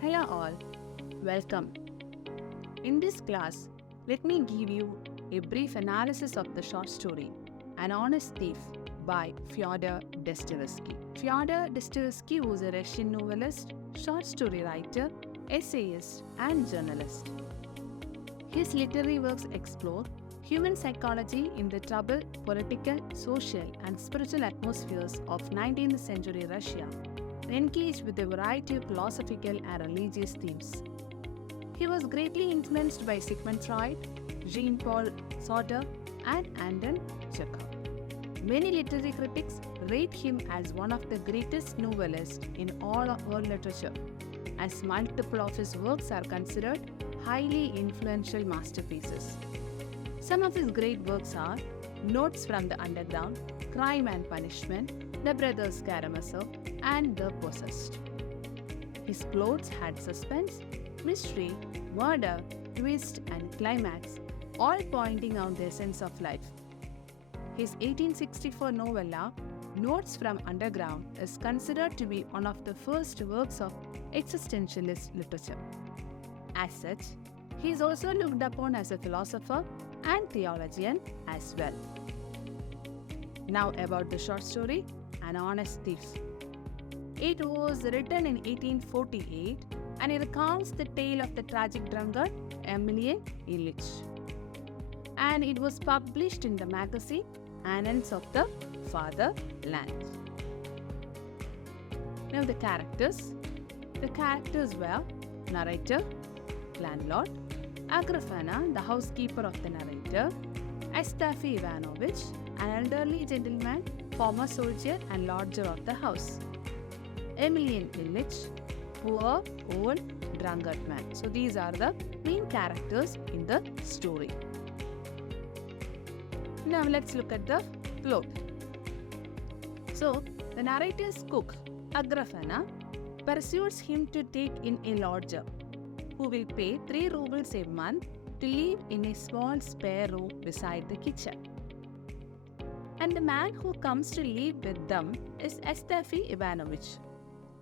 Hello all, welcome. In this class, let me give you a brief analysis of the short story An Honest Thief by Fyodor Dostoyevsky. Fyodor Dostoyevsky was a Russian novelist, short story writer, essayist, and journalist. His literary works explore human psychology in the troubled political, social, and spiritual atmospheres of 19th century Russia, engaged with a variety of philosophical and religious themes. He was greatly influenced by Sigmund Freud, Jean-Paul Sartre, and Anton Chekhov. Many literary critics rate him as one of the greatest novelists in all of world literature, as multiple of his works are considered highly influential masterpieces. Some of his great works are Notes from the Underground, Crime and Punishment, The Brothers Karamazov, and The Possessed. His plots had suspense, mystery, murder, twist, and climax, all pointing out the essence of life. His 1864 novella, Notes from Underground, is considered to be one of the first works of existentialist literature. As such, he is also looked upon as a philosopher and theologian as well. Now about the short story, An Honest Thief. It was written in 1848 and it recounts the tale of the tragic drunkard Emilian Ilyich. And it was published in the magazine Annals of the Fatherland. Now the characters. The characters were narrator, landlord, Agrafena, the housekeeper of the narrator, Astafy Ivanovich, an elderly gentleman, former soldier and lodger of the house, Emilian Ilyich, poor, old, drunkard man. So these are the main characters in the story. Now let's look at the plot. So the narrator's cook, Agrafena, pursues him to take in a lodger who will pay 3 rubles a month to live in a small spare room beside the kitchen. And the man who comes to live with them is Astafy Ivanovich.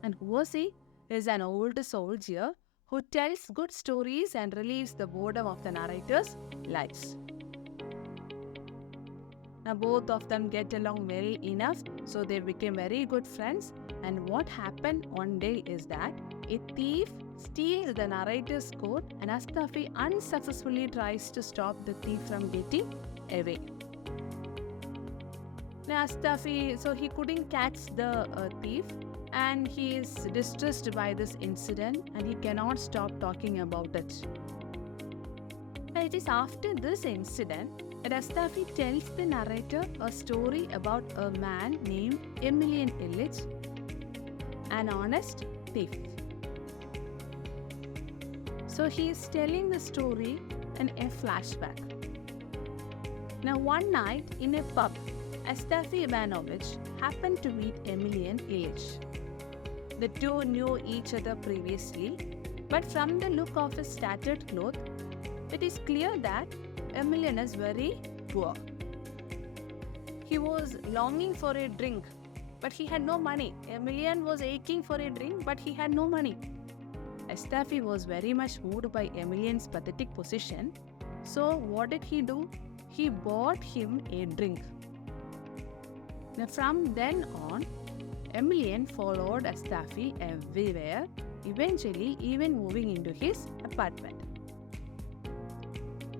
And who was he? He is an old soldier who tells good stories and relieves the boredom of the narrator's lives. Now both of them get along well enough, so they became very good friends. And what happened one day is that a thief steals the narrator's coat and Astafy unsuccessfully tries to stop the thief from getting away. Now Astafy, so he couldn't catch the thief and he is distressed by this incident and he cannot stop talking about it. Now it is after this incident that Astafy tells the narrator a story about a man named Emilian Ilyich, an honest thief. So he is telling the story in a flashback. Now one night in a pub, Astafy Ivanovich happened to meet Emilian Ilyich. The two knew each other previously, but from the look of his tattered clothes, it is clear that Emilian is very poor. He was longing for a drink, but he had no money. Emilian was aching for a drink, but he had no money. Astafy was very much moved by Emilian's pathetic position. So what did he do? He bought him a drink. Now from then on, Emilian followed Astafy everywhere, eventually even moving into his apartment.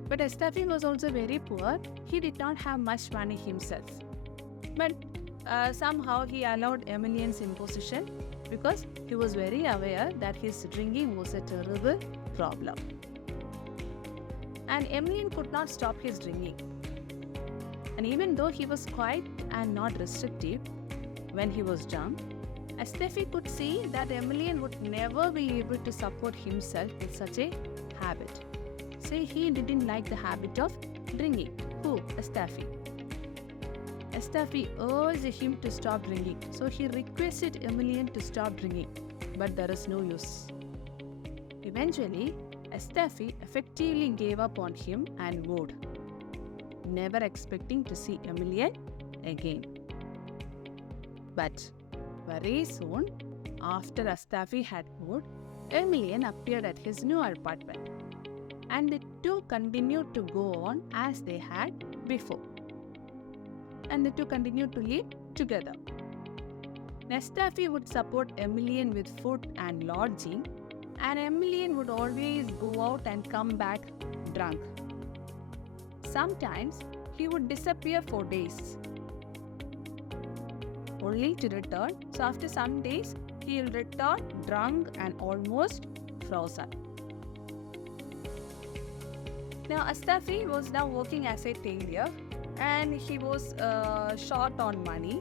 But Astafy was also very poor. He did not have much money himself. But somehow he allowed Emilian's imposition because he was very aware that his drinking was a terrible problem. And Emilian could not stop his drinking. And even though he was quiet and not restrictive when he was drunk, Astafy could see that Emilian would never be able to support himself with such a habit. So he didn't like the habit of drinking. Who? Astafy. Astafy urged him to stop drinking. So he requested Emilian to stop drinking. But there is no use. Eventually, Astafy effectively gave up on him and vowed, never expecting to see Emilian again. But very soon, after Astafy had moved, Emilian appeared at his new apartment, and the two continued to go on as they had before. And the two continued to live together. Astafy would support Emilian with food and lodging, and Emilian would always go out and come back drunk. Sometimes he would disappear for days, only to return. So after some days, he will return drunk and almost frozen. Now Astafy was now working as a tailor, and he was short on money,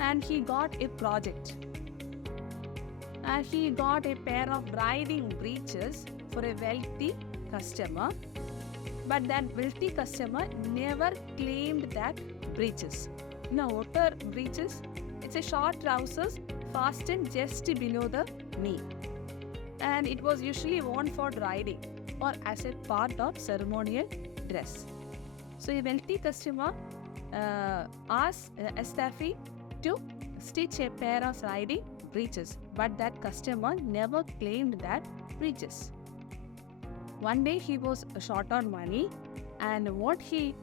and he got a project. And he got a pair of riding breeches for a wealthy customer, but that wealthy customer never claimed that breeches. Now, what are breeches? It's a short trousers fastened just below the knee, and it was usually worn for riding or as a part of ceremonial dress. So a wealthy customer asked Astafy to stitch a pair of riding breeches, but that customer never claimed that breeches. One day he was short on money, and what he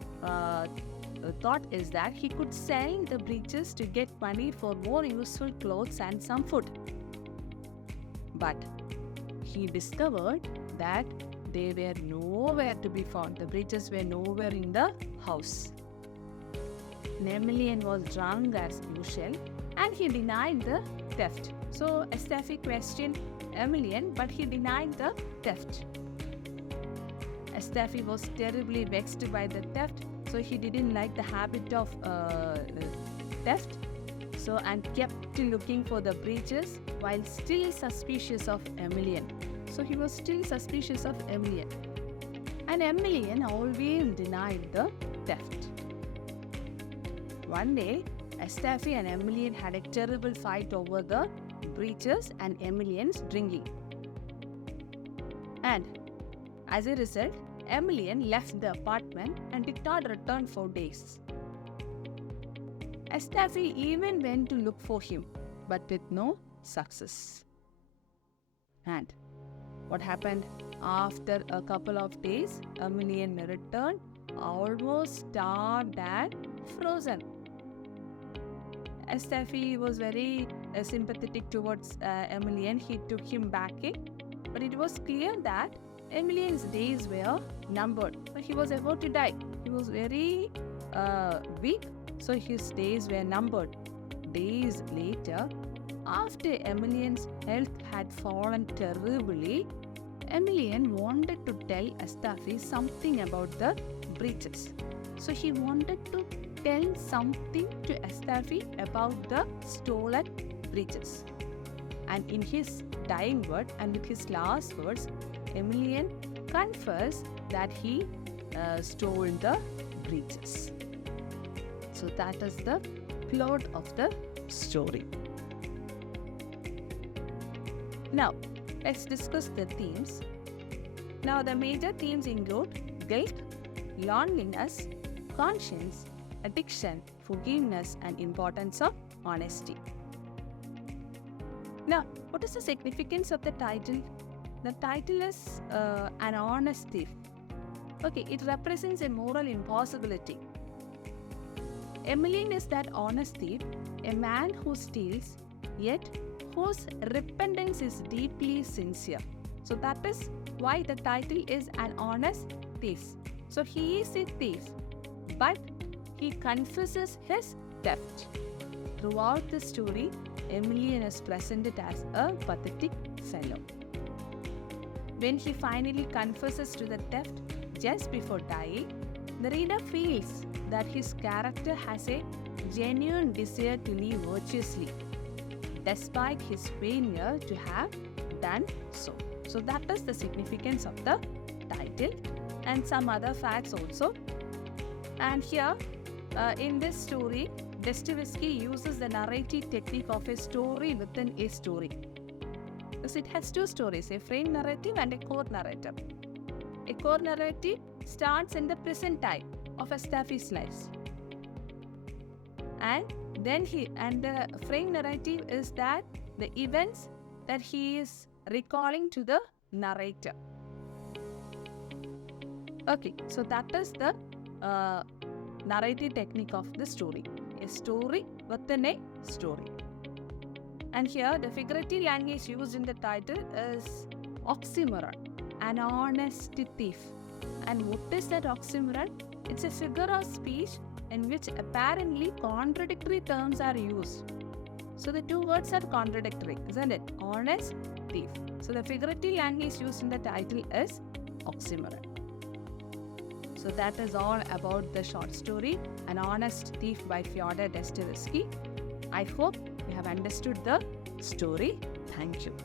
thought is that he could sell the breeches to get money for more useful clothes and some food. But he discovered that they were nowhere to be found. The breeches were nowhere in the house. Emilian was drunk as usual, and he denied the theft. So Astafy questioned Emilian, but he denied the theft. Astafy was terribly vexed by the theft, so he didn't like the habit of theft, and kept looking for the breeches while still suspicious of Emilian. So he was still suspicious of Emilian, and Emilian always denied the theft. One day, Astafy and Emilian had a terrible fight over the breeches and Emilian's drinking. And as a result, Emilian left the apartment and did not return for days. Astafy even went to look for him, but with no success. And what happened? After a couple of days, Emilian returned, almost starved and frozen. Astafy was very sympathetic towards Emilian. He took him back in, but it was clear that Emilian's days were numbered. So he was about to die. He was very weak, so his days were numbered. Days later, after Emilian's health had fallen terribly, Emilian wanted to tell Astafy something about the breeches. So he wanted to tell something to Astafy about the stolen breeches. And in his dying word and with his last words, Emilian confessed that he stole the breeches. So that is the plot of the story. Now, let's discuss the themes. Now, the major themes include guilt, loneliness, conscience, addiction, forgiveness, and importance of honesty. Now, what is the significance of the title? The title is An Honest Thief. Okay, it represents a moral impossibility. Emilian is that honest thief, a man who steals, yet whose repentance is deeply sincere. So that is why the title is An Honest Thief. So he is a thief, but he confesses his theft. Throughout the story, Emilian is presented as a pathetic fellow. When he finally confesses to the theft just before dying, the reader feels that his character has a genuine desire to live virtuously, despite his failure to have done so. So that is the significance of the title, and some other facts also. And here, in this story, Dostoevsky uses the narrative technique of a story within a story. Because it has two stories, a frame narrative and a core narrative. A core narrative starts in the present time of Astafy's life. And then the frame narrative is that the events that he is recalling to the narrator. Okay, so that is the narrative technique of the story. A story within a story. And here the figurative language used in the title is oxymoron, an honest thief. And what is that oxymoron? It's a figure of speech in which apparently contradictory terms are used. So the two words are contradictory, isn't it? Honest, thief. So the figurative language used in the title is oxymoron. So that is all about the short story, An Honest Thief by Fyodor Dostoyevsky. I hope you have understood the story. Thank you.